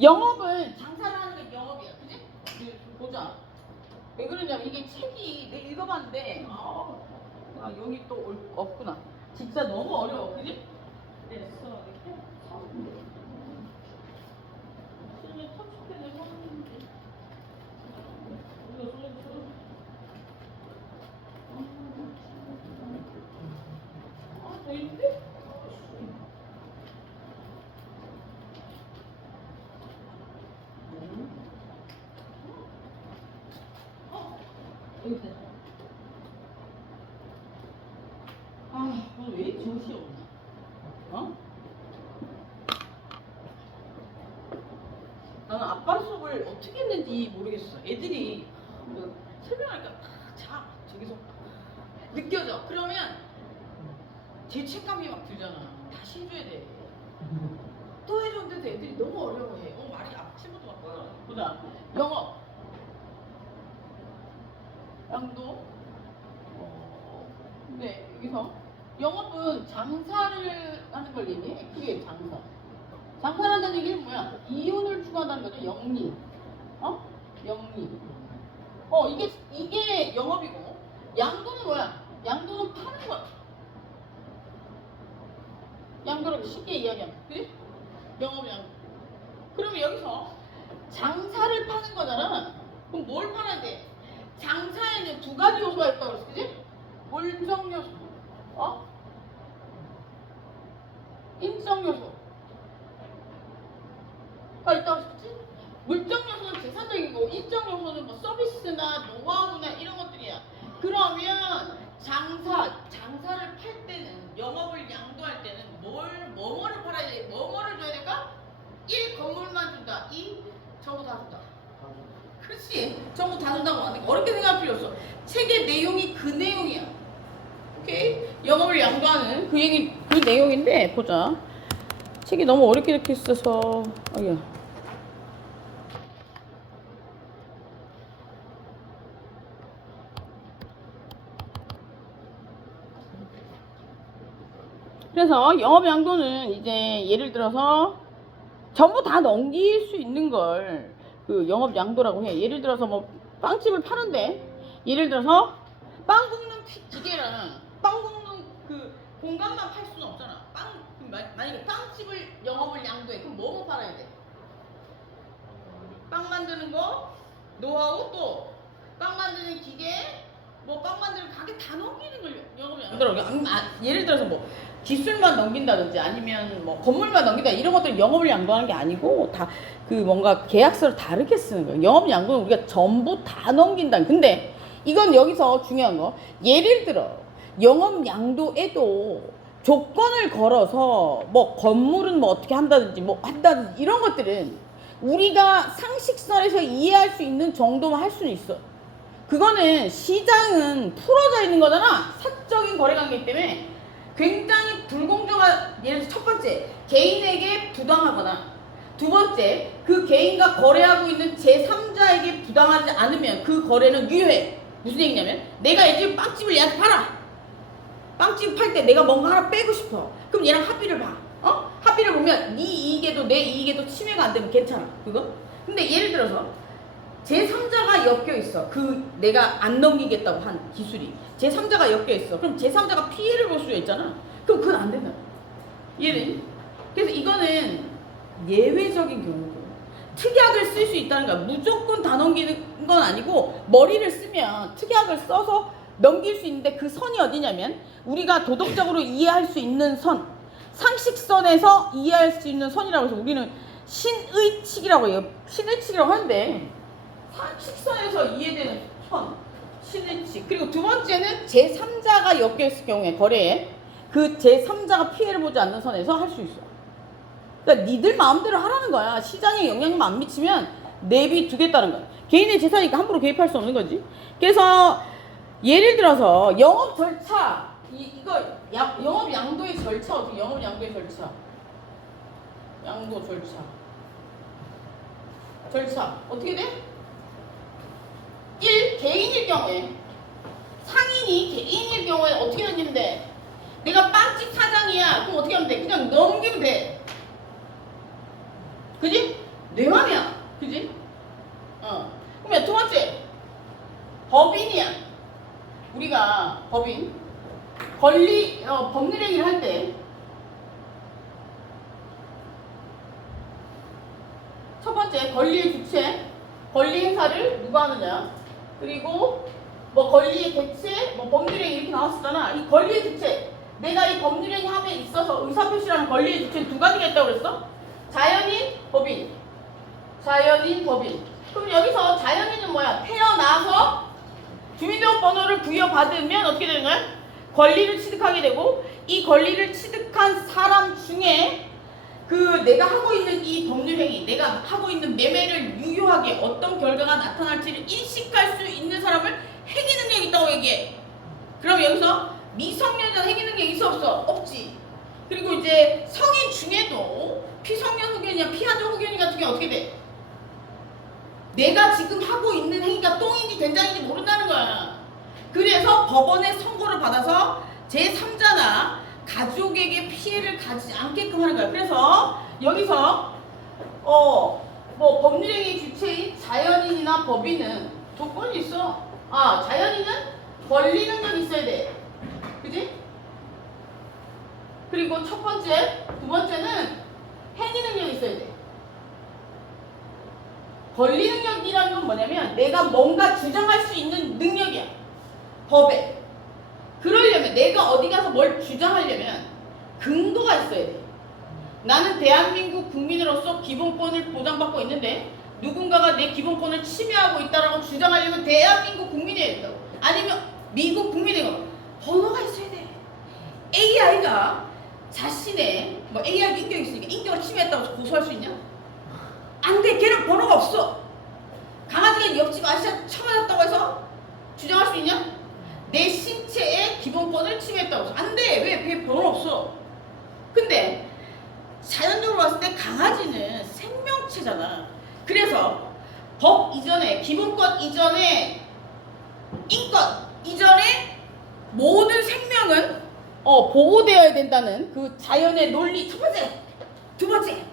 영업은 장사를 하는 게 영업이야, 그지? 보자. 왜 그러냐면 이게 책이 내가 읽어봤는데 여기 또 없구나. 진짜 너무 어려워, 그지? 됐어. 선생님 터치펜을 사는데 이거 더 있는데? 여기 있다. 오늘 왜 정신이 없나? 나는 아빠 수업을 어떻게 했는지 모르겠어. 애들이 설명하니까 저기서 느껴져. 그러면 죄책감이 막 들잖아. 다시 해줘야 돼. 또 해줬는데도 애들이 너무 어려워해. 말이 아침부터 막 꺼져. 보자. 영어. 양도. 근데 여기서 영업은 장사를 하는 걸 얘기해. 그게 장사. 장사를 한다는 얘기는 뭐야? 이윤을 추구한다는 거죠. 영리. 영리. 이게 영업이고, 양도는 뭐야? 양도는 파는 거야. 양도라고 쉽게 이야기하면. 그래? 영업 양도. 그러면 여기서 장사를 파는 거잖아. 그럼 뭘 팔아야 돼? 장사에는 두 가지 요소가 있다고 그랬어. 그지? 물적 요소. 인적 요소. 있다고 했지? 물적 요소는 재산적인 거고, 인적 요소는 뭐 서비스나 노하우나 이런 것들이야. 그러면 장사를 팔 때는, 영업을 양도할 때는 뭐를 팔아야 돼? 뭐를 줘야 될까? 1. 건물만 준다. 2. 전부 다 준다. 그렇지. 전부 다 준다고 하는데 어렵게 생각할 필요 없어. 책의 내용이 그 내용이야. 오케이? 영업을 양도하는 그 내용인데, 보자. 책이 너무 어렵게 이렇게 있어서. 그래서 영업 양도는 이제 예를 들어서 전부 다 넘길 수 있는 걸 그 영업 양도라고 해. 예를 들어서 뭐 빵집을 파는데, 예를 들어서 빵 굽는 기계랑 빵 굽는 그 공간만 팔 수는 없잖아. 만약에 빵집을 영업을 양도해. 그럼 뭐뭐 팔아야 돼? 빵 만드는 거, 노하우, 또 빵 만드는 기계, 뭐 빵 만드는 가게 다 넘기는 걸 영업을 양도라고 해. 예를 들어서 뭐 기술만 넘긴다든지 아니면 뭐 건물만 넘긴다, 이런 것들 영업을 양도하는 게 아니고 다 그 뭔가 계약서를 다르게 쓰는 거예요. 영업 양도는 우리가 전부 다 넘긴다. 근데 이건 여기서 중요한 거, 예를 들어 영업 양도에도 조건을 걸어서 뭐 건물은 뭐 어떻게 한다든지 뭐 한다든지 이런 것들은 우리가 상식선에서 이해할 수 있는 정도만 할 수는 있어. 그거는 시장은 풀어져 있는 거잖아. 사적인 거래관계이기 때문에 굉장히 불공정한, 예를 들어서 첫 번째, 개인에게 부당하거나, 두 번째, 그 개인과 거래하고 있는 제3자에게 부당하지 않으면 그 거래는 유효해. 무슨 얘기냐면, 내가 지금 빵집을 얘한테 팔아. 빵집 팔 때 내가 뭔가 하나 빼고 싶어. 그럼 얘랑 합의를 봐. 합의를 보면 네 이익에도 내 이익에도 침해가 안 되면 괜찮아. 그거? 근데 예를 들어서 제3자가 엮여 있어. 내가 안 넘기겠다고 한 기술이 제3자가 엮여 있어. 그럼 제3자가 피해를 볼 수가 있잖아. 그럼 그건 안 된다. 이해되니? 그래서 이거는 예외적인 경우고, 특약을 쓸 수 있다는 거야. 무조건 다 넘기는 건 아니고, 머리를 쓰면 특약을 써서 넘길 수 있는데, 그 선이 어디냐면 우리가 도덕적으로 이해할 수 있는 선, 상식선에서 이해할 수 있는 선이라고 해서 우리는 신의칙이라고 해요. 신의칙이라고 하는데, 상식선에서 이해되는 선, 신의칙. 그리고 두 번째는 제3자가 엮여있을 경우에, 거래에 그 제3자가 피해를 보지 않는 선에서 할 수 있어. 그러니까 니들 마음대로 하라는 거야. 시장에 영향만 안 미치면 내비두겠다는 거야. 개인의 재산이니까 함부로 개입할 수 없는 거지. 그래서 예를 들어서 영업 절차, 영업 양도의 절차, 어떻게 영업 양도의 절차, 양도 절차 어떻게 돼? 1. 개인일 경우에, 상인이 개인일 경우에 어떻게 넘기는데, 내가 빵집 사장이야. 그럼 어떻게 하면 돼? 그냥 넘기면 돼. 그지? 내 맘이야. 그지? 그러면 두 번째, 법인이야. 우리가 법인, 법률 행위를 할 때, 첫 번째, 권리의 주체, 권리 행사를 누가 하느냐. 그리고 뭐 권리의 대체, 뭐 법률행위 이렇게 나왔었잖아. 이 권리의 주체, 내가 이 법률행위 함에 있어서 의사표시라는 권리의 주체는 두 가지가 있다고 그랬어? 자연인, 법인. 자연인, 법인. 그럼 여기서 자연인은 뭐야? 태어나서 주민등록번호를 부여받으면 어떻게 되는 거야? 권리를 취득하게 되고, 이 권리를 취득한 사람 중에 내가 하고 있는 이 법률행위, 내가 하고 있는 매매를 유효하게 어떤 결과가 나타날지를 인식할 수 있는 사람을 행위 능력이 있다고 얘기해. 그럼 여기서 미성년자 행위 능력이 있어 없어? 없지. 그리고 이제 성인 중에도 피성년 흑연이나 피하자 흑연이 같은 게 어떻게 돼? 내가 지금 하고 있는 행위가 똥인지 된장인지 모른다는 거야. 그래서 법원의 선고를 받아서 제3자나 가족에게 피해를 가지지 않게끔 하는 거야. 그래서 여기서 뭐 법률행위 주체인 자연인이나 법인은 조건이 있어. 자연인은 권리 능력이 있어야 돼. 그지? 그리고 첫 번째, 두 번째는 행위 능력이 있어야 돼. 권리 능력이라는 건 뭐냐면 내가 뭔가 주장할 수 있는 능력이야. 법에. 그러려면 내가 어디 가서 뭘 주장하려면 근거가 있어야 돼. 나는 대한민국 국민으로서 기본권을 보장받고 있는데 누군가가 내 기본권을 침해하고 있다라고 주장하려면 대한민국 국민이어야 된다고. 아니면 미국 국민이고 번호가 있어야 돼. AI가 자신의 AI가 인격이 있으니까 인격을 침해했다고 고소할 수 있냐? 안 돼. 걔는 번호가 없어. 강아지가 옆집 아저씨한테 쳐맞았다고 해서 주장할 수 있냐? 내 신체의 기본권을 침해했다고 해서 안 돼. 왜? 걔 번호 없어. 근데 자연적으로 봤을 때 강아지는 생명체잖아. 그래서 법 이전에, 기본권 이전에, 인권 이전에 모든 생명은 보호되어야 된다는 그 자연의 논리. 첫 번째. 두 번째,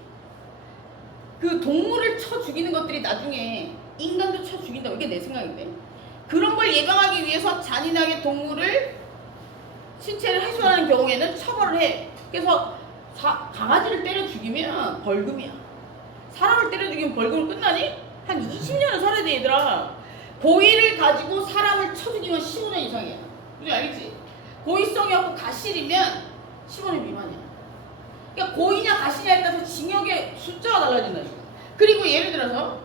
그 동물을 쳐 죽이는 것들이 나중에 인간도 쳐 죽인다고. 이게 내 생각인데, 그런 걸 예방하기 위해서 잔인하게 동물을 신체를 훼손하는 경우에는 처벌을 해. 그래서 강아지를 때려 죽이면 벌금이야. 사람을 때려 죽이면 벌금으로 끝나니? 한 20년은 살아야 돼, 얘들아. 고의를 가지고 사람을 쳐 죽이면 15년 이상이야. 우리 알겠지? 고의성이 없고 가실이면 15년 미만이야. 그러니까 고의냐 가실이냐에 따라서 징역의 숫자가 달라진다. 그리고 예를 들어서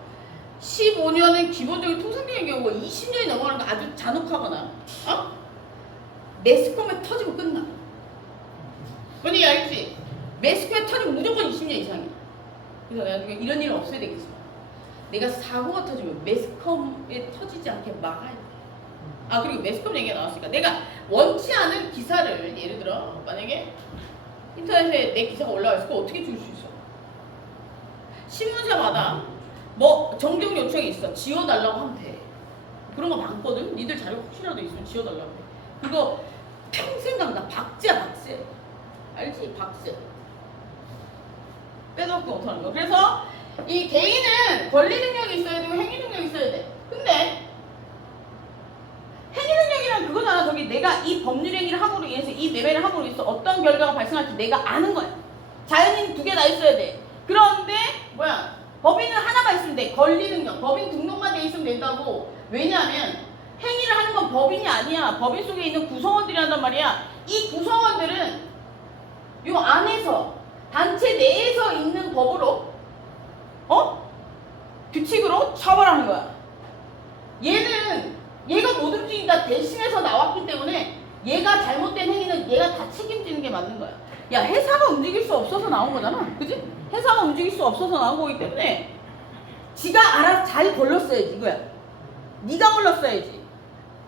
15년은 기본적인 통상적인 경우고 20년이 넘어가는 거 아주 잔혹하거나 매스컴에 터지면 끝나. 뭔지 알지? 매스컴에 터지면 무조건 20년 이상이야. 그래서 내가 이런 일은 없어야 되겠지. 내가 사고가 터지면 매스컴에 터지지 않게 막아야 돼. 그리고 매스컴 얘기가 나왔으니까 내가 원치 않은 기사를 예를 들어 만약에 인터넷에 내 기사가 올라와 있을 거 어떻게 줄 수 있어? 신문사마다 뭐 정정 요청이 있어. 지워달라고 하면 돼. 그런 거 많거든. 니들 자료 혹시라도 있으면 지워달라고 해. 그거 평생 간다. 박제야, 박제. 알지? 박제. 빼놓고 못하는 거. 그래서 이 개인은 권리 능력이 있어야 되고 행위 능력이 있어야 돼. 근데 행위 능력이란 그거잖아. 저기 내가 이 법률 행위를 함으로 인해서 이 매매를 함으로 인해서 어떤 결과가 발생할지 내가 아는 거야. 자연인 두 개 다 있어야 돼. 그런데 법인은 하나만 있으면 돼. 권리 능력. 법인 등록만 돼 있으면 된다고. 왜냐하면 행위를 하는 건 법인이 아니야. 법인 속에 있는 구성원들이 한단 말이야. 이 구성원들은 요 안에서 단체 내에서 있는 법으로 규칙으로 처벌하는 거야. 얘가 못 움직인다 대신해서 나왔기 때문에 얘가 잘못된 행위는 얘가 다 책임지는 게 맞는 거야. 야, 회사가 움직일 수 없어서 나온 거잖아. 그지? 회사가 움직일 수 없어서 나온 거기 때문에 지가 알아서 잘 걸렀어야지. 이거야. 네가 걸렀어야지.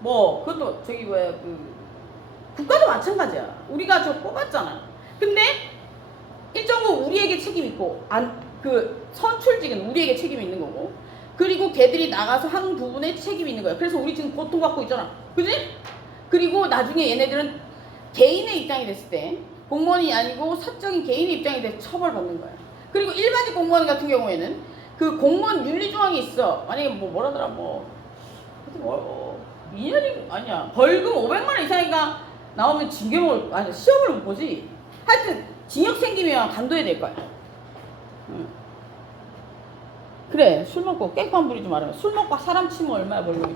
그것도 국가도 마찬가지야. 우리가 저 뽑았잖아. 근데 일정 부분 우리에게 책임이 있고 선출직은 우리에게 책임이 있는 거고, 그리고 걔들이 나가서 한 부분에 책임이 있는 거야. 그래서 우리 지금 고통받고 있잖아. 그지? 그리고 나중에 얘네들은 개인의 입장이 됐을 때, 공무원이 아니고 사적인 개인의 입장이 돼서 처벌받는 거야. 그리고 일반직 공무원 같은 경우에는 그 공무원 윤리 조항이 있어. 만약에 뭐라더라 뭐 2년이 아니야. 벌금 500만 원 이상이가 나오면 징계를 아니 시험을 못 보지. 하여튼 징역 생기면 간도해야 될 거야. 응. 그래 술 먹고 깽판 부리지 말아요. 술 먹고 사람 치면 얼마야 벌금이?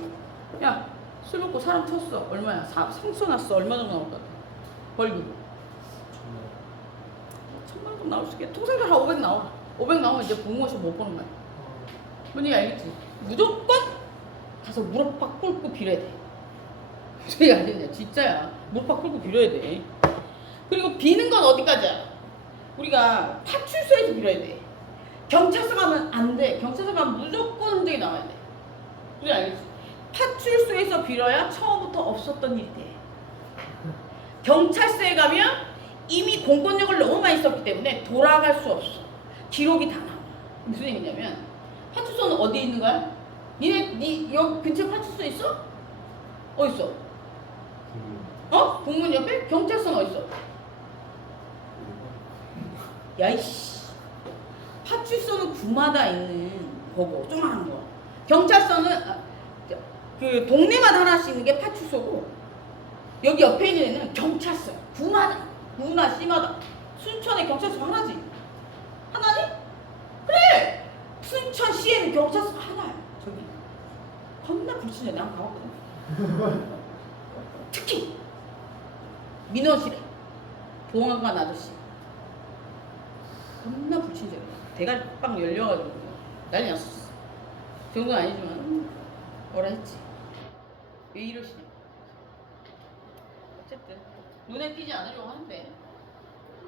야 술 먹고 사람 쳤어 얼마야? 상처 났어 얼마 정도 나올 것 같아? 벌금 1000만 원 나올 수 있겠다. 통상적으로 한 500 나와. 500 나오면 이제 공무원시험 못 보는 거야. 뭔지 알겠지? 무조건 가서 무릎 팍 꿇고 빌어야 돼. 소리 안 되냐? 진짜야. 무릎 팍 꿇고 빌어야 돼. 그리고 비는 건 어디까지야? 우리가 파출소에서 빌어야 돼. 경찰서 가면 안 돼. 경찰서 가면 무조건 흔적이 나와야 돼. 소리 알겠지? 파출소에서 빌어야 처음부터 없었던 일이 돼. 경찰서에 가면 이미 공권력을 너무 많이 썼기 때문에 돌아갈 수 없어. 기록이 다 나와. 무슨 얘기냐면 파출소는 어디에 있는 거야? 니 여기 근처에 파출소 있어? 어디 있어? 국문 옆에? 경찰서는 어디 있어? 야이씨. 파출소는 구마다 있는 거고 조그마한 거. 경찰서는 그 동네마다 하나씩 있는 게 파출소고 여기 옆에 있는 애는 경찰서야. 구마다. 구나 씨마다. 순천에 경찰서 하나지. 하나니? 그래. 순천시에는 경찰서 하나야. 저기 겁나 불친해. 난 가봤거든. 특히 민원실에 보안관 아저씨 겁나 불친절해. 대가리 빵 열려가지고 난리 났었어. 그 정도는 아니지만 뭐라 했지. 왜 이러시냐. 어쨌든 눈에 띄지 않으려고 하는데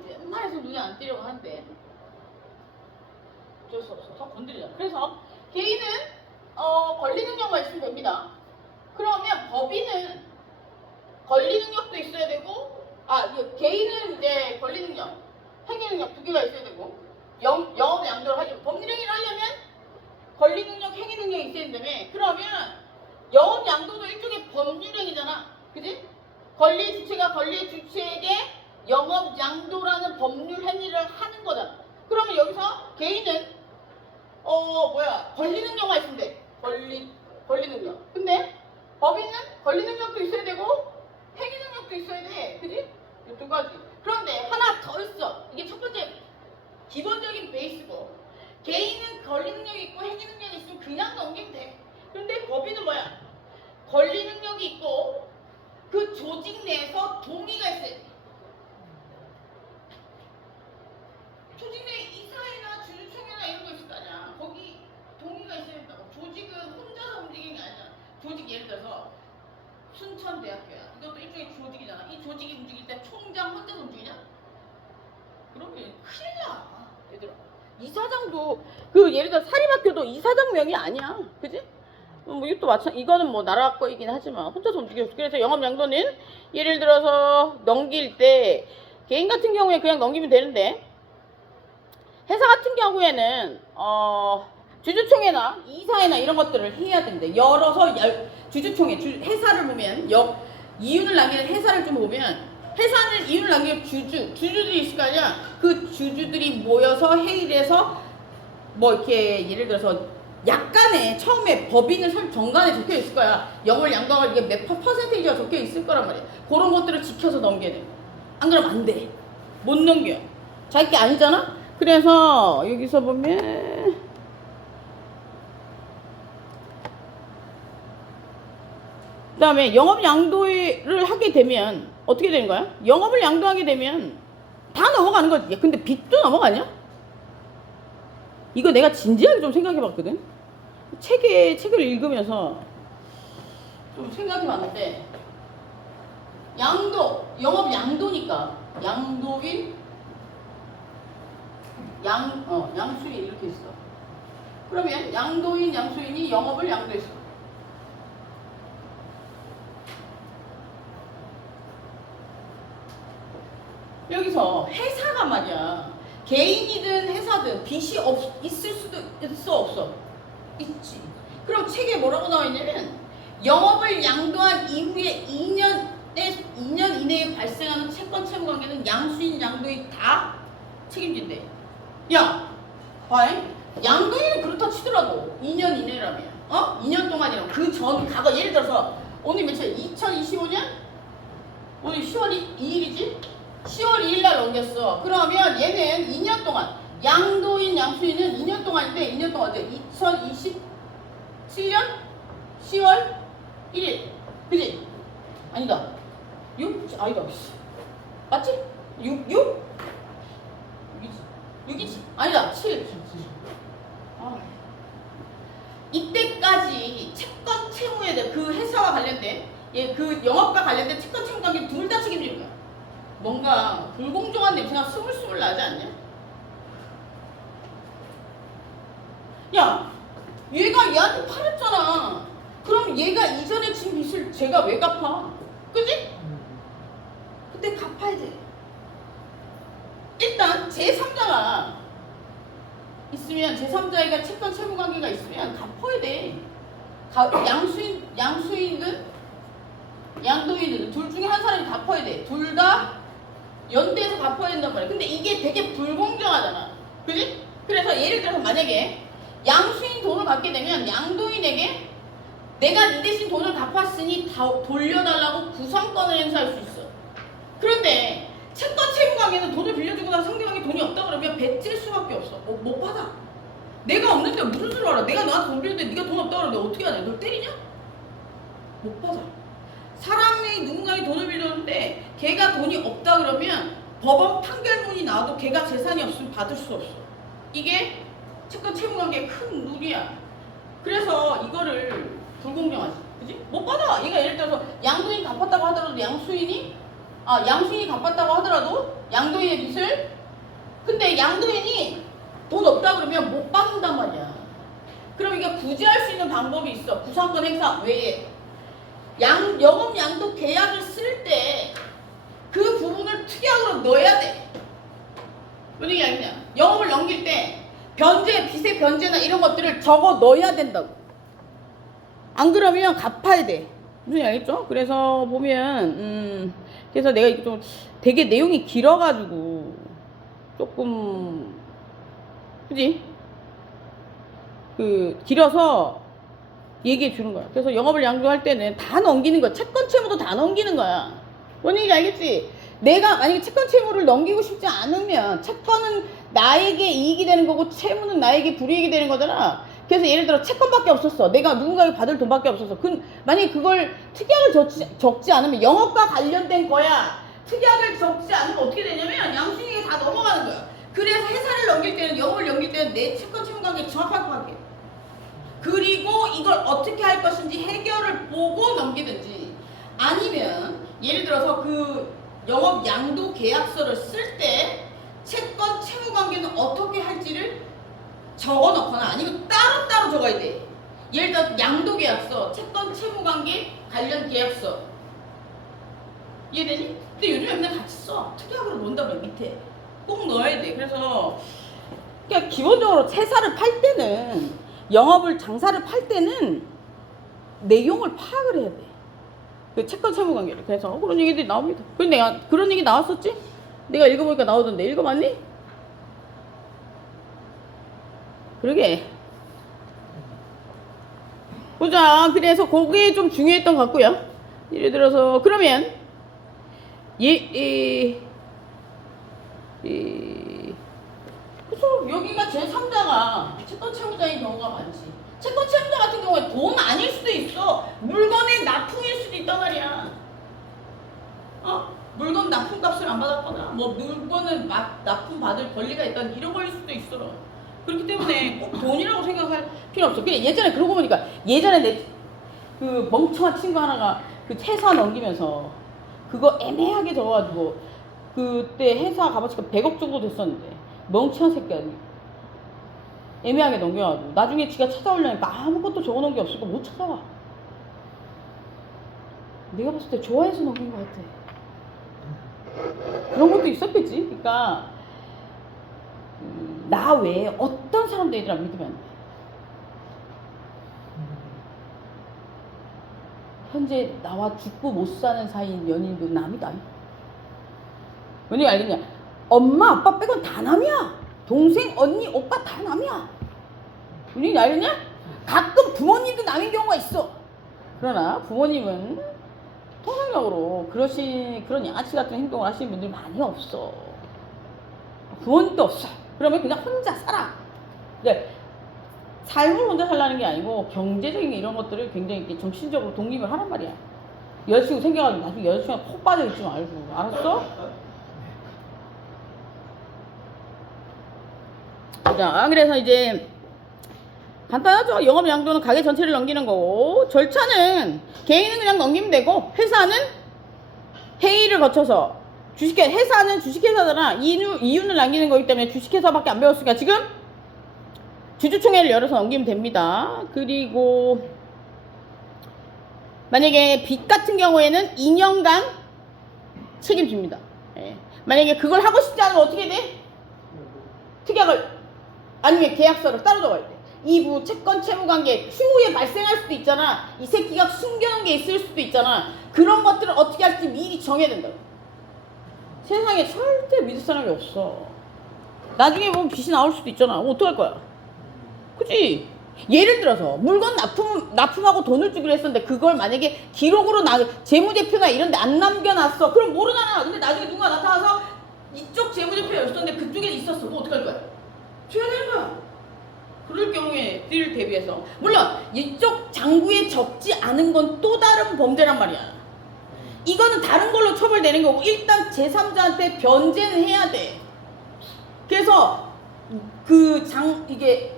웬만해서 눈에 안 띄려고 하는데 어쩔 수 없어. 더 건드리잖아. 그래서 개인은 권리 능력만 있으면 됩니다. 그러면 법인은 권리 능력도 있어야 되고 개인은 이제 권리 능력, 행위 능력 두 개가 있어야 되고 영업 양도를 하려면 법률 행위를 하려면 권리 능력, 행위 능력이 있어야 된다며. 그러면 영업 양도도 일종의 법률 행위잖아. 그지? 권리의 주체가 권리의 주체에게 영업 양도라는 법률 행위를 하는 거잖아. 그러면 여기서 개인은 권리 능력만 있으면 돼. 권리 능력. 근데 법인은 권리 능력도 있어야 되고 행위 능력도 있어야 돼. 그지? 이 두 가지. 그런데 하나 더 있어. 이게 첫 번째 기본적인 베이스고, 개인은 권리 능력이 있고 행위 능력이 있으면 그냥 넘기면 돼. 근데 법인은 뭐야? 권리 능력이 있고 그 조직 내에서 동의가 있어야 돼. 조직 내에 이사회나 주주총회나 이런 거 있을 거 아니야. 거기 동의가 있어야 된다고. 조직은 혼자서 움직이는 게 아니잖아. 조직 예를 들어서 순천대학교야. 이것도 일종의 조직이잖아. 이 조직이 움직일 때 총장 혼자서 움직이냐? 그러면 큰일 나. 얘들아. 이사장도 예를 들어 사립학교도 이사장 명이 아니야. 그지? 이것도 이거는 뭐 나라 거이긴 하지만 혼자서 움직여. 그래서 영업양도는 예를 들어서 넘길 때 개인 같은 경우에 그냥 넘기면 되는데, 회사 같은 경우에는 주주총회나 이사회나 이런 것들을 해야 된대. 열어서 주주총회, 회사를 보면 이윤을 남기는 회사를 좀 보면, 회사는 이윤을 남기는 주주들이 있을 거 아니야. 그 주주들이 모여서 회의를 해서 뭐 이렇게 예를 들어서 약간의 처음에 법인은 정관에 적혀 있을 거야. 영월 양도가 이게 몇 퍼센테이지가 적혀 있을 거란 말이야. 그런 것들을 지켜서 넘겨야 돼. 안 그러면 안 돼. 못 넘겨. 자기 게 아니잖아. 그래서 여기서 보면 그다음에 영업 양도를 하게 되면 어떻게 되는 거야? 영업을 양도하게 되면 다 넘어가는 거지. 근데 빚도 넘어가냐? 이거 내가 진지하게 좀 생각해 봤거든. 책을 읽으면서 좀 생각해 봤는데, 영업 양도니까 양도인 양수인 이렇게 있어. 그러면 양도인 양수인이 영업을 양도했어. 여기서 회사가 말이야. 개인이든 회사든 빚이 있을 수도 있어 없어? 있지. 그럼 책에 뭐라고 나와 있냐면, 영업을 양도한 이후에 2년 이내에 발생하는 채권 채무 관계는 양수인 양도인 다 책임진대. 야, 봐잉. 양도인은 그렇다 치더라도 2년 이내라면 2년 동안이라면 그 전 과거 예를 들어서 오늘 며칠 2025년 오늘 10월 2일이지? 10월 2일 날 넘겼어. 그러면 얘는 2년 동안 양도인 양수인은 2년 동안인데 2년 동안 언제? 2027년 10월 1일 그지? 아니다 6? 아니다 맞지? 6? 6이지? 아니다 7 이때까지 채권 채무에 대해 그 회사와 관련된 그 영업과 관련된 채권 채무 관계 둘 다 책임지는 거야. 뭔가 불공정한 냄새가 스물스물 나지 않냐? 야 얘가 얘한테 팔았잖아. 그럼 얘가 이전에 진 빚을 제가 왜 갚아? 그지? 그때 갚아야 돼. 일단 제3자가 있으면 제3자가 채권 채무 관계가 있으면 갚아야 돼. 양수인은 양도인은 둘 중에 한 사람이 갚아야 돼. 둘 다 연대해서 갚아야 된단 말이야. 근데 이게 되게 불공정하잖아. 그지? 그래서 예를 들어서 만약에 양수인 돈을 갚게 되면 양도인에게 내가 네 대신 돈을 갚았으니 돌려달라고 구상권을 행사할 수 있어. 그런데 채권 채무 관계는 돈을 빌려주고 나서 상대방이 돈이 없다 그러면 뱉을 수밖에 없어. 못 받아. 내가 없는데 무슨 소리 알아? 내가 너한테 돈 빌렸는데 네가 돈 없다 그러면 어떻게 하냐? 널 때리냐? 못 받아. 사람이 누군가의 돈을 빌렸는데 걔가 돈이 없다 그러면 법원 판결문이 나와도 걔가 재산이 없으면 받을 수 없어. 이게 채권 채무 관계의 큰 룰이야. 그래서 이거를 불공정하지. 그지? 못 받아. 얘가 예를 들어서 양도인이 갚았다고 하더라도 양수인이 갚았다고 하더라도 양도인의 빚을 근데 양도인이 돈 없다 그러면 못 받는단 말이야. 그럼 이게 구제할 수 있는 방법이 있어. 구상권 행사 외에 영업 양도 계약을 쓸 때 그 부분을 특약으로 넣어야 돼. 무슨 얘기 아니냐? 영업을 넘길 때 변제, 빚의 변제나 이런 것들을 적어 넣어야 된다고. 안 그러면 갚아야 돼. 무슨 얘기 알겠죠? 그래서 보면 그래서 내가 이거 좀 되게 내용이 길어가지고 조금 그지? 길어서 얘기해 주는 거야. 그래서 영업을 양도할 때는 다 넘기는 거야. 채권 채무도 다 넘기는 거야. 뭔 얘기인지 알겠지? 내가 만약에 채권 채무를 넘기고 싶지 않으면 채권은 나에게 이익이 되는 거고 채무는 나에게 불이익이 되는 거잖아. 그래서 예를 들어 채권밖에 없었어. 내가 누군가에게 받을 돈밖에 없었어. 만약에 그걸 특약을 적지 않으면 영업과 관련된 거야. 특약을 적지 않으면 어떻게 되냐면 양수인에게 다 넘어가는 거야. 그래서 회사를 넘길 때는 영업을 넘길 때는 내 채권 채무 관계 정확하게 파악해. 그리고 이걸 어떻게 할 것인지 해결을 보고 넘기든지 아니면 예를 들어서 그 영업 양도 계약서를 쓸 때 채권 채무 관계는 어떻게 할지를 적어 놓거나 아니면 따로따로 적어야 돼. 예를 들어 양도 계약서, 채권 채무 관계 관련 계약서. 이해되니? 근데 요즘에 그냥 같이 써. 특약으로 놓는다면 밑에 꼭 넣어야 돼. 그래서 그러니까 기본적으로 회사를 팔 때는 장사를 팔 때는 내용을 파악을 해야 돼. 그 채권 채무 관계를. 그래서 그런 얘기들이 나옵니다. 그런데 내가 그런 얘기 나왔었지? 내가 읽어보니까 나오던데 읽어봤니? 그러게. 보자. 그래서 그게 좀 중요했던 것 같고요. 예를 들어서 그러면 그래서 여기가 제3자가 채권 채무자인 경우가 많지. 채권 채무자 같은 경우에 돈 아닐 수도 있어. 물건의 납품일 수도 있단 말이야. 물건 납품값을 안 받았거나 뭐 물건을 납품 받을 권리가 있다 이런 거일 수도 있어. 그렇기 때문에 꼭 돈이라고 생각할 필요 없어. 그냥 예전에 그러고 보니까 예전에 내 그 멍청한 친구 하나가 그 회사 넘기면서 그거 애매하게 적어가지고 그때 회사 값어치가 100억 정도 됐었는데 멍청한 새끼야. 애매하게 넘겨가지고 나중에 지가 찾아오려니까 아무것도 적어놓은 게 없으니까 못 찾아와. 내가 봤을 때 좋아해서 넘긴 것 같아. 그런 것도 있었겠지. 그러니까 나 외에 어떤 사람들이랑 믿으면 안 돼. 현재 나와 죽고 못 사는 사이인 연인도 남이다. 왜냐면 알겠냐? 엄마 아빠 빼곤 다 남이야. 동생 언니 오빠 다 남이야. 분위기 알겠냐? 가끔 부모님도 남인 경우가 있어. 그러나 부모님은 통상적으로 그런 양아치 같은 행동을 하시는 분들이 많이 없어. 부모님도 없어. 그러면 그냥 혼자 살아. 근데 삶을 혼자 살라는 게 아니고 경제적인 이런 것들을 굉장히 이렇게 정신적으로 독립을 하란 말이야. 여자친구 생겨가지고 나중에 여자친구가 푹 빠져있지 말고. 알았어? 자, 그래서 이제 간단하죠. 영업 양도는 가게 전체를 넘기는 거고, 절차는 개인은 그냥 넘기면 되고, 회사는 회의를 거쳐서 회사는 주식회사잖아. 이윤을 남기는 거기 때문에 주식회사밖에 안 배웠으니까 지금 주주총회를 열어서 넘기면 됩니다. 그리고 만약에 빚 같은 경우에는 2년간 책임집니다. 예. 만약에 그걸 하고 싶지 않으면 어떻게 돼? 특약을 아니면 계약서를 따로 적어야 돼. 이부 채권 채무관계 추후에 발생할 수도 있잖아. 이 새끼가 숨겨놓은 게 있을 수도 있잖아. 그런 것들을 어떻게 할지 미리 정해야 된다고. 세상에 절대 믿을 사람이 없어. 나중에 보면 빚이 나올 수도 있잖아. 어떡할 거야? 그치? 예를 들어서 물건 납품하고 돈을 주기로 했었는데 그걸 만약에 기록으로 재무제표나 이런 데 안 남겨놨어. 그럼 모르잖아. 근데 나중에 누가 나타나서 이쪽 재무제표였었는데 그쪽에 있었어. 그럼 어떡할 거야? 줘야 되는 거야. 그럴 경우에 를 대비해서 물론 이쪽 장부에 적지 않은 건 또 다른 범죄란 말이야. 이거는 다른 걸로 처벌되는 거고 일단 제3자한테 변제는 해야 돼. 그래서 이게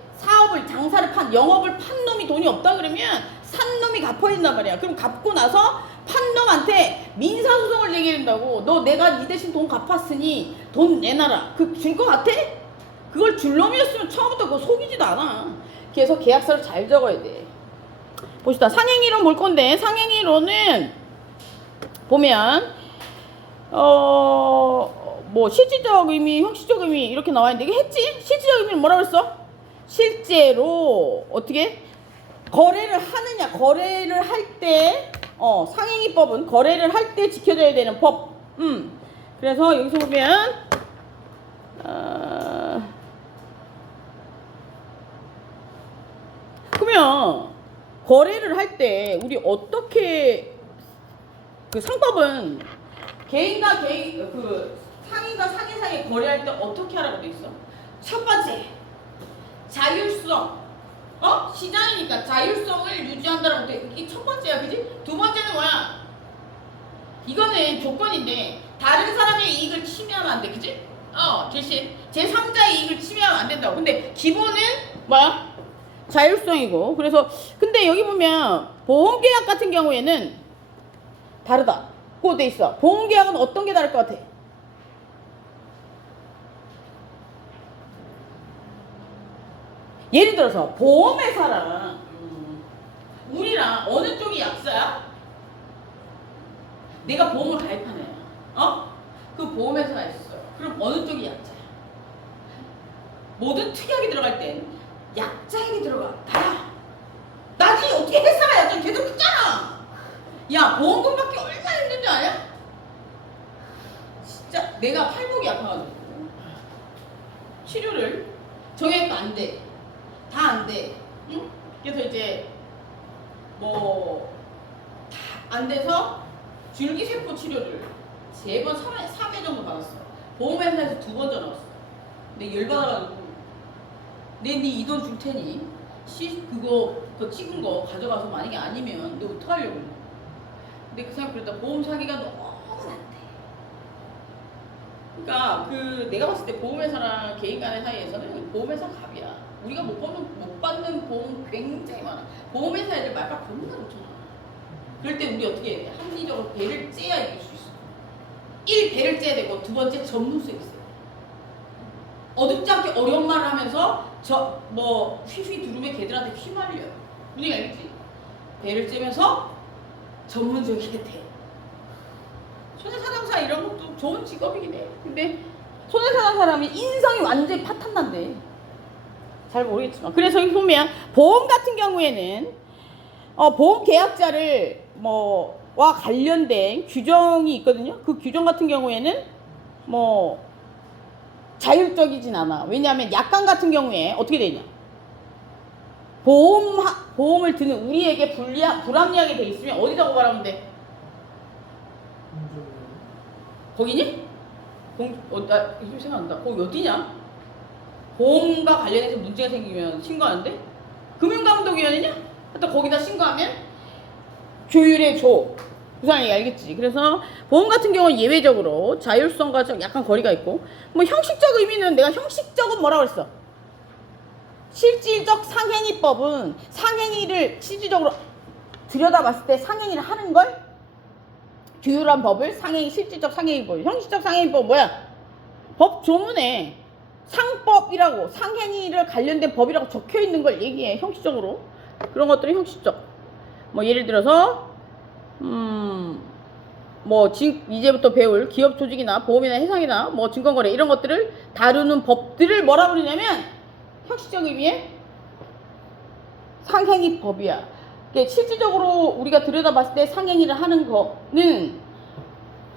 장사를 영업을 판 놈이 돈이 없다 그러면 산 놈이 갚아야 된단 말이야. 그럼 갚고 나서 판 놈한테 민사소송을 내게 된다고. 너 내가 니 대신 돈 갚았으니 돈 내놔라. 줄 거 같아? 그걸 줄 놈이었으면 처음부터 그거 속이지도 않아. 그래서 계약서를 잘 적어야 돼. 봅시다. 상행위론 볼 건데 상행위론은 보면 뭐 실질적 의미, 형식적 의미 이렇게 나와 있는데 이게 했지? 실질적 의미는 뭐라고 했어? 실제로 어떻게 거래를 하느냐, 거래를 할 때 상행위법은 거래를 할 때 지켜져야 되는 법. 그래서 여기서 보면 그러면 거래를 할 때 우리 어떻게 상법은 개인과 상인과 상인 사이에 거래할 때 어떻게 하라고 돼 있어? 첫 번째 자율성. 시장이니까 자율성을 유지한다라고 돼. 이게 첫 번째야, 그지? 두 번째는 뭐야? 이거는 조건인데 다른 사람의 이익을 침해하면 안 돼, 그지? 대신 제3자의 이익을 침해하면 안 된다고. 근데 기본은 뭐야? 자율성이고. 그래서 근데 여기 보면 보험계약 같은 경우에는 다르다. 그거 돼 있어. 보험계약은 어떤 게 다를 것 같아? 예를 들어서 보험회사랑 우리랑 어느 쪽이 약자야? 내가 보험을 가입한 애야. 그 보험회사가 있어. 그럼 어느 쪽이 약자야? 모든 특약이 들어갈 땐 약자에게 들어가. 다야. 나중에 어떻게 회사가 약자 계속 크잖아. 야, 보험금 받기 얼마나 힘든 줄 아냐? 진짜 내가 팔목이 아파가지고 치료를 정해도 안 돼. 다 안 돼. 응? 그래서 이제 뭐 다 안 돼서 줄기세포 치료를 3번, 3회 정도 받았어. 보험회사에서 2번 전화 왔어. 근데 열받아가지고 네 이 돈 줄 테니 그거 찍은 거 가져가서 만약에 아니면 너 어떡하려고. 근데 그 사람 그러다 보험 사기가 너무 안 돼. 그러니까 내가 봤을 때 보험회사랑 개인 간의 사이에서는 보험회사 갑이야. 우리가 못 받는 보험 굉장히 많아. 보험회사 애들 말빨 겁나 좋잖아. 그럴 때 우리 어떻게 해? 합리적으로 배를 째야 이길 수 있어. 1. 배를 째야 되고 두 번째 전문성이 있어요. 어둡지 않게 어려운 말을 하면서 휘휘 두르면 걔들한테 휘말려요. 우리가 알겠지? 배를 째면서 전문적이게 돼. 손해사장사 이런 것도 좋은 직업이긴 해. 근데 손해사장 사람이 인성이 완전히 파탄난대. 잘 모르겠지만. 그래서 여기 보면 보험 같은 경우에는 보험 계약자를 와 관련된 규정이 있거든요. 그 규정 같은 경우에는 자율적이진 않아. 왜냐하면 약관 같은 경우에 어떻게 되냐? 보험을 드는 우리에게 불합리하게 돼 있으면 어디다 고발하면 돼? 거기니? 나 요즘 생각난다. 거기 어디냐? 보험과 관련해서 문제가 생기면 신고하는데? 금융감독위원회냐? 하여튼 거기다 신고하면 조율의 조. 부산이 알겠지? 그래서 보험 같은 경우는 예외적으로 자율성과 좀 약간 거리가 있고, 뭐 형식적 의미는 내가 형식적은 뭐라고 그랬어? 실질적 상행위법은 상행위를 실질적으로 들여다봤을 때 상행위를 하는 걸 규율한 법을 실질적 상행위법. 형식적 상행위법 뭐야? 법 조문에 상법이라고 상행위를 관련된 법이라고 적혀 있는 걸 얘기해. 형식적으로. 그런 것들이 형식적. 뭐 예를 들어서 뭐 이제부터 배울 기업 조직이나 보험이나 해상이나 뭐 증권거래 이런 것들을 다루는 법들을 뭐라 부르냐면 형식적 의미의 상행위법이야. 실질적으로 우리가 들여다봤을 때 상행위를 하는 거는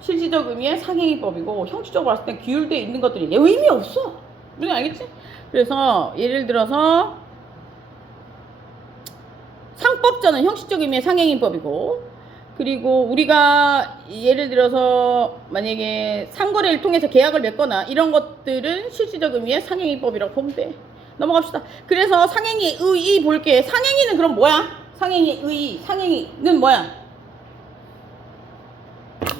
실질적 의미의 상행위법이고, 형식적으로 봤을 때 규율되어 있는 것들이 의미 없어. 무슨 알겠지? 그래서 예를 들어서 상법자는 형식적 의미의 상행위법이고, 그리고 우리가 예를 들어서 만약에 상거래를 통해서 계약을 맺거나 이런 것들은 실질적 의미의 상행위법이라고 보면 돼. 넘어갑시다. 그래서 상행위 의의 볼게. 상행위는 그럼 뭐야? 상행위 의의. 상행위는 뭐야?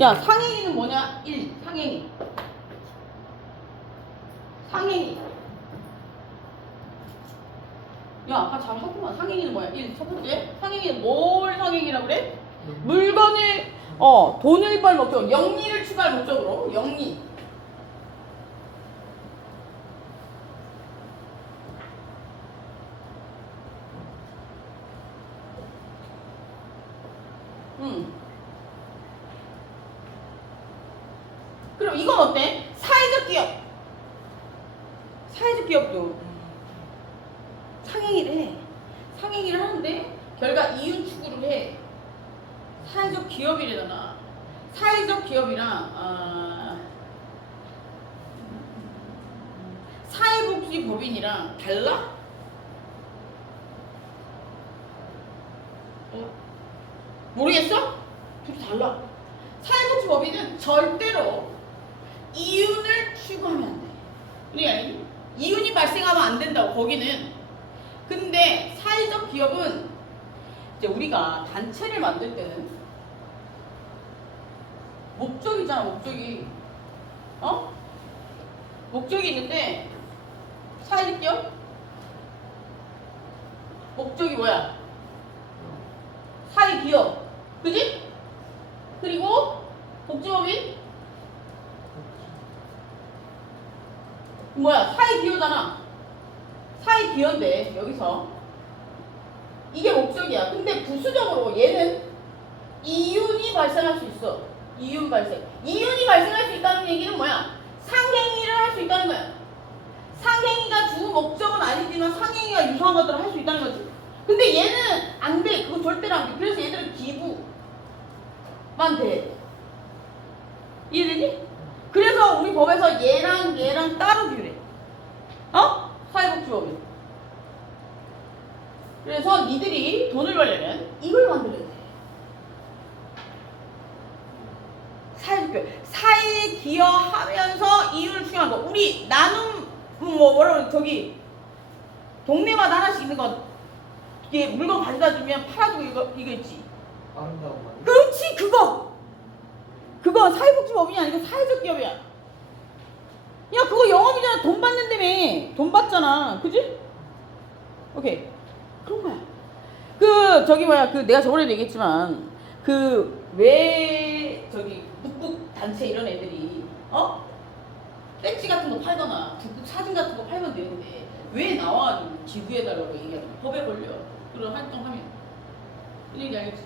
야, 상행위는 뭐냐? 1. 상행위. 상행위. 야, 아까 잘 하구만. 상행위는 뭐야? 1. 첫 번째. 상행위는 뭘 상행위라고 그래? 물건을, 돈을 벌 목적으로, 영리를 추구할 목적으로, 영리. 그럼 이건 어때? 사회적 기업. 사회적 기업도 상행위를 해. 상행위를 하는데 결과 이윤 추구를 해. 사회적 기업이래잖아. 사회적 기업이랑 사회복지법인이랑 달라? 모르겠어? 둘이 달라. 사회복지법인은 절대로 이윤을 추구하면 안 돼. 그러니까 이윤이 발생하면 안 된다고, 거기는. 근데 사회적 기업은 이제 우리가 단체를 만들 때는 목적이잖아, 목적이. 목적이 있는데 사회적 기업? 목적이 뭐야? 사회 기업. 그지? 그리고 복지법인? 뭐야? 사회 기여잖아. 사회 기여인데 여기서 이게 목적이야. 근데 부수적으로 얘는 이윤이 발생할 수 있어. 이윤 발생. 이윤이 발생할 수 있다는 얘기는 뭐야? 상행위를 할 수 있다는 거야. 상행위가 주 목적은 아니지만 상행위가 유사한 것들을 할 수 있다는 거지. 근데 얘는 안 돼. 그거 절대로 안 돼. 그래서 얘들은 기부만 돼. 이해되니? 그래서 우리 법에서 얘랑 따로 규율해. 사회복지법인. 그래서 니들이 돈을 벌려면 이걸 만들어야 돼. 사회에 기여하면서 이윤을 추구하는 거. 우리 나눔 뭐라고 저기 동네마다 하나씩 있는 거. 이게 물건 가져다 주면 팔아주고 이거 있지. 아름다운 말. 그렇지, 그거 사회복지법인이 아니고 사회적 기업이야. 야, 그거 영업이잖아. 돈 받는다며. 돈 받잖아. 그지? 오케이. 그런 거야. 내가 저번에도 얘기했지만, 왜 북극 단체 이런 애들이, 배지 같은 거 팔거나, 북극 사진 같은 거 팔면 되는데, 왜 나와가지고 기부해달라고 얘기하는 거야? 법에 걸려. 그런 활동하면. 이 얘기 알겠지?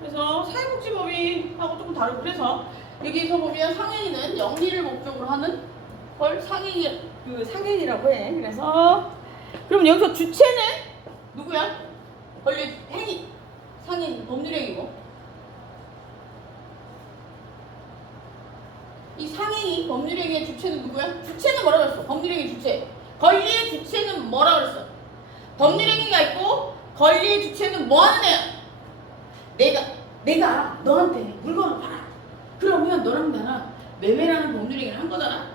그래서 사회복지법인하고 조금 다르고, 그래서 여기서 보면 상행위는 영리를 목적으로 하는 걸 상행위라고 해. 그래서 그럼 여기서 주체는 누구야? 권리 행위, 상행 법률행위고, 이 상행위 법률행위의 주체는 누구야? 주체는 뭐라고 했어? 법률행위 주체. 권리의 주체는 뭐라고 했어? 법률행위가 있고 권리의 주체는 뭐 하는 애야? 내가 너한테 물건을 팔아. 그러면 너랑 나랑 매매라는 법률행위를 한 거잖아.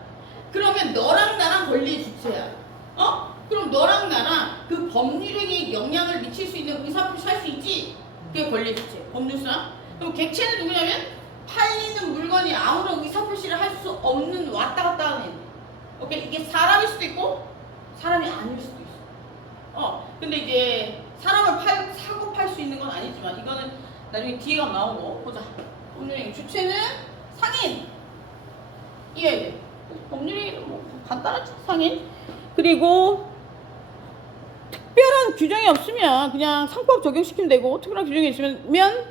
그러면 너랑 나랑 권리의 주체야. 그럼 너랑 나랑 그 법률행위에 영향을 미칠 수 있는 의사표시 할 수 있지? 그게 권리의 주체, 법률상. 그럼 객체는 누구냐면 팔리는 물건이 아무런 의사표시를 할 수 없는 왔다 갔다 하는 애. 오케이? 이게 사람일 수도 있고 사람이 아닐 수도 있어. 근데 이제 사람을 사고 팔 수 있는 건 아니지만 이거는 나중에 뒤에 가면 나오고 보자. 법률행위 주체는 상인. 이해해야 돼. 법률행위는 뭐 간단하지, 상인. 그리고 특별한 규정이 없으면 그냥 상법 적용시키면 되고, 특별한 규정이 있으면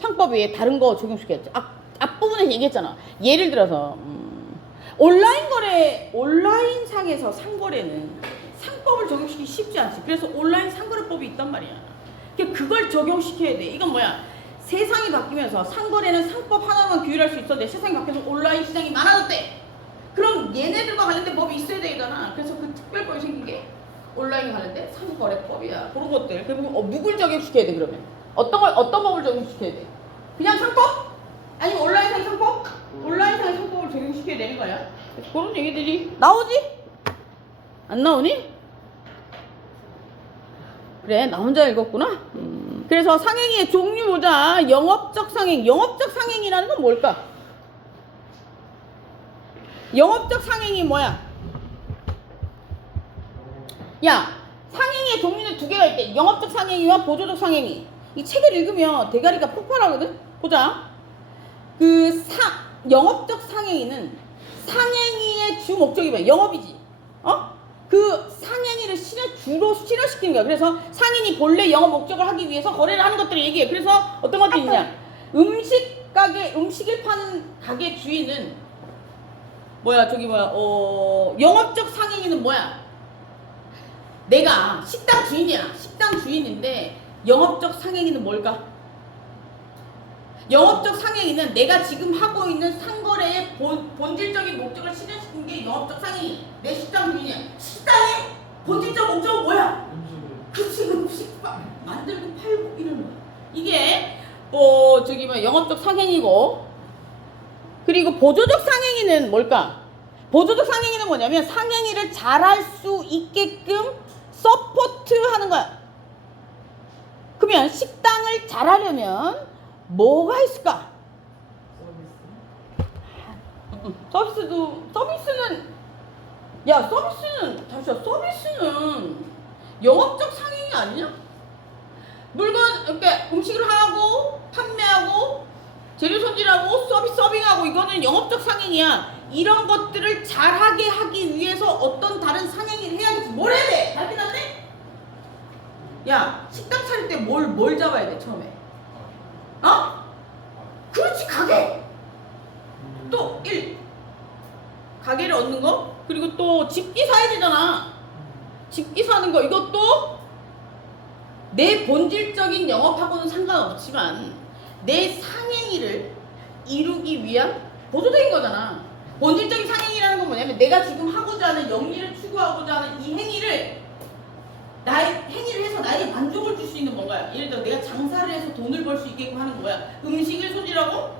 상법 외에 다른 거 적용시켜야지. 앞부분에 얘기했잖아. 예를 들어서 온라인 상에서 상거래는 상법을 적용시키기 쉽지 않지. 그래서 온라인 상거래법이 있단 말이야. 그걸 적용시켜야 돼. 이건 뭐야? 세상이 바뀌면서 상거래는 상법 하나만 규율할 수 있었는데 세상이 바뀌어서 온라인 시장이 많아졌대. 그럼 얘네들과 관련된 법이 있어야 되잖아. 그래서 그 특별법이 생긴 게 온라인 관련된 상거래법이야. 그런 것들. 그리고 누굴 적용시켜야 돼 그러면? 어떤 법을 적용시켜야 돼? 그냥 상법? 아니면 온라인상의 상법? 온라인상의 상법을 적용시켜야 되는 거야. 그런 얘기들이 나오지? 안 나오니? 그래, 나 혼자 읽었구나. 그래서 상행위의 종류 보자. 영업적 상행. 영업적 상행이라는 건 뭘까? 영업적 상행이 뭐야? 야, 상행위의 종류는 두 개가 있대. 영업적 상행위와 보조적 상행위. 이 책을 읽으면 대가리가 폭발하거든? 보자. 영업적 상행위는 상행위의 주 목적이 뭐야? 영업이지. 그 상행위를 주로 실현시키는 거야. 그래서 상인이 본래 영업 목적을 하기 위해서 거래를 하는 것들을 얘기해. 그래서 어떤 것들이 있냐? 음식을 파는 가게 주인은 영업적 상행위는 뭐야? 내가 식당 주인이야. 식당 주인인데 영업적 상행위는 뭘까? 영업적 상행위는 내가 지금 하고 있는 상거래의 본질적인 목적을 실현시키는 게 영업적 상행위. 내 식당 주인이야. 식당의 본질적 목적은 뭐야? 그치, 음식 만들고 팔고 이런 거야. 이게 영업적 상행위고, 그리고 보조적 상행위는 뭘까? 보조적 상행위는 뭐냐면 상행위를 잘할 수 있게끔 서포트하는 거야. 그러면 식당을 잘하려면 뭐가 있을까? 서비스는 영업적 상행위 아니냐? 음식을 하고 판매하고 재료 손질하고 서빙하고 이거는 영업적 상행위야. 이런 것들을 잘하게 하기 위해서 어떤 다른 상행위를 해야겠지. 뭘 해야 돼? 잘 끝났네? 야, 식당 차릴 때 뭘 잡아야 돼 처음에? 그렇지, 가게. 또 가게를 얻는 거. 그리고 또 집기 사야 되잖아. 집기 사는 거. 이것도 내 본질적인 영업하고는 상관없지만 내 상행위를 이루기 위한 보조적인 거잖아. 본질적인 상행위라는 건 뭐냐면 내가 지금 하고자 하는 영리를 추구하고자 하는 이 행위를 해서 나에게 만족을 줄 수 있는 뭔가야. 예를 들어 내가 장사를 해서 돈을 벌 수 있게끔 하는 거야. 음식을 소질하고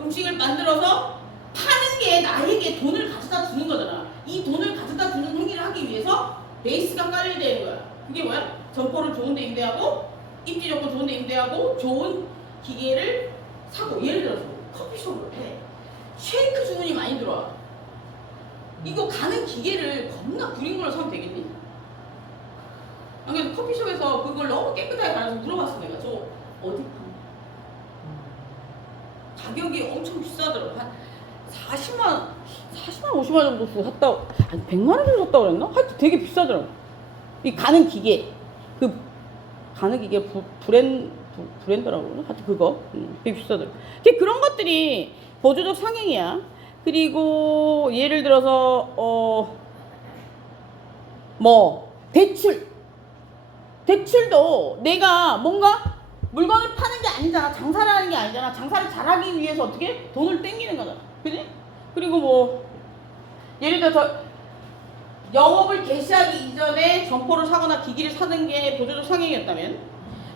음식을 만들어서 파는 게 나에게 돈을 가져다 주는 거잖아. 이 돈을 가져다 주는 행위를 하기 위해서 베이스가 깔려야 되는 거야. 그게 뭐야? 점포를 좋은 데 임대하고, 입지 좋고 좋은 데 임대하고, 좋은 기계를 사고. 예를 들어서 커피숍을 해. 쉐이크 주문이 많이 들어와. 이거 가는 기계를 겁나 구린 걸로 사면 되겠니? 안 그래도 커피숍에서 그걸 너무 깨끗하게 갈아서 물어봤어. 내가 저거 어디 파냐? 가격이 엄청 비싸더라고. 한 40만 50만 정도 주고 샀다. 아니 100만 원 정도 샀다고 그랬나? 하여튼 되게 비싸더라고. 이 가는 기계. 가는 기계 브랜드라고 그러나? 하여튼 그거. 되게 비싸더라고. 그런 것들이 보조적 상행이야. 그리고 예를 들어서 대출도 내가 뭔가 물건을 파는 게 아니잖아. 장사를 하는 게 아니잖아. 장사를 잘하기 위해서 어떻게? 돈을 땡기는 거잖아. 그지? 그리고 예를 들어서 영업을 개시하기 이전에 점포를 사거나 기기를 사는 게 보조적 상행이었다면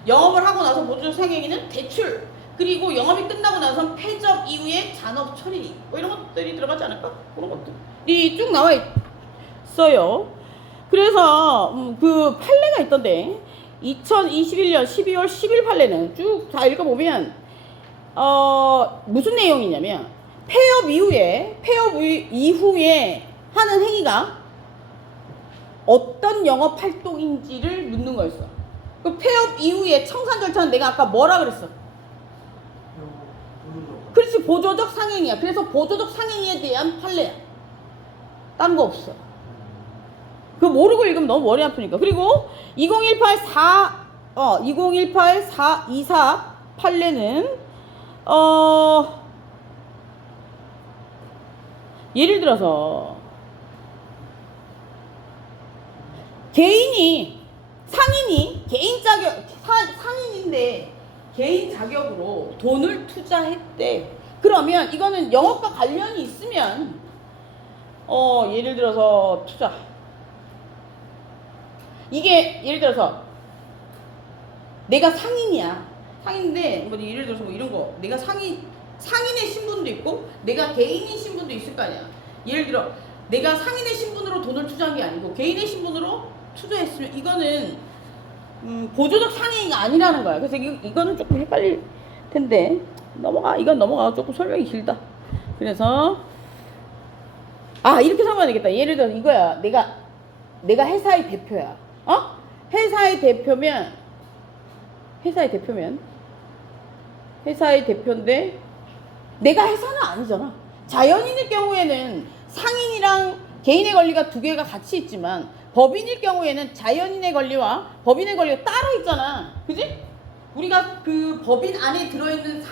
영업을 하고 나서 보조적 상행위는 대출 그리고 영업이 끝나고 나선 폐업 이후에 잔업 처리 뭐 이런 것들이 들어가지 않을까? 그런 것들이 쭉 나와 있어요. 그래서 그 판례가 있던데 2021년 12월 10일 판례는 쭉 다 읽어보면 무슨 내용이냐면 폐업 이후에 하는 행위가 어떤 영업 활동인지를 묻는 거였어. 그 폐업 이후에 청산 절차는 내가 아까 뭐라 그랬어? 그렇지, 보조적 상행이야. 그래서 보조적 상행에 대한 판례야. 딴 거 없어. 그거 모르고 읽으면 너무 머리 아프니까. 그리고 2018-424 판례는 예를 들어서 상인이 개인 자격 상인인데 개인 자격으로 돈을 투자했대. 그러면 이거는 영업과 관련이 있으면 예를 들어서 투자 이게 예를 들어서 내가 상인이야. 상인인데 뭐 예를 들어서 뭐 이런 거 내가 상인의 신분도 있고 내가 개인인 신분도 있을 거 아니야. 예를 들어 내가 상인의 신분으로 돈을 투자한 게 아니고 개인의 신분으로 투자했으면 이거는 보조적 상행이 아니라는 거야. 그래서 이거는 조금 헷갈릴 텐데 이건 넘어가. 조금 설명이 길다. 그래서 이렇게 설명해야 되겠다. 예를 들어 이거야. 내가 회사의 대표야. 회사의 대표인데 내가 회사는 아니잖아. 자연인일 경우에는 상인이랑 개인의 권리가 두 개가 같이 있지만 법인일 경우에는 자연인의 권리와 법인의 권리가 따로 있잖아. 그지? 우리가 그 법인 안에 들어있는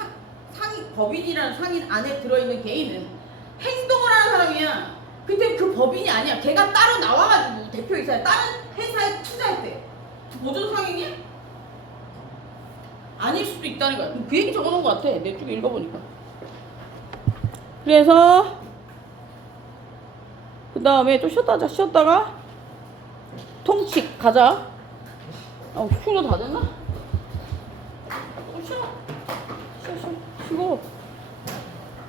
법인이라는 상인 안에 들어있는 개인은 행동을 하는 사람이야. 근데 그 법인이 아니야. 걔가 따로 나와가지고 대표이사야. 다른 회사에 투자했대. 보조적 상행이야? 아닐 수도 있다는 거야. 그 얘기 적어놓은 것 같아. 내 쪽에 읽어보니까. 그래서 그 다음에 좀 쉬었다가 통칙 가자. 휴가 다 됐나? 쉬어. 쉬고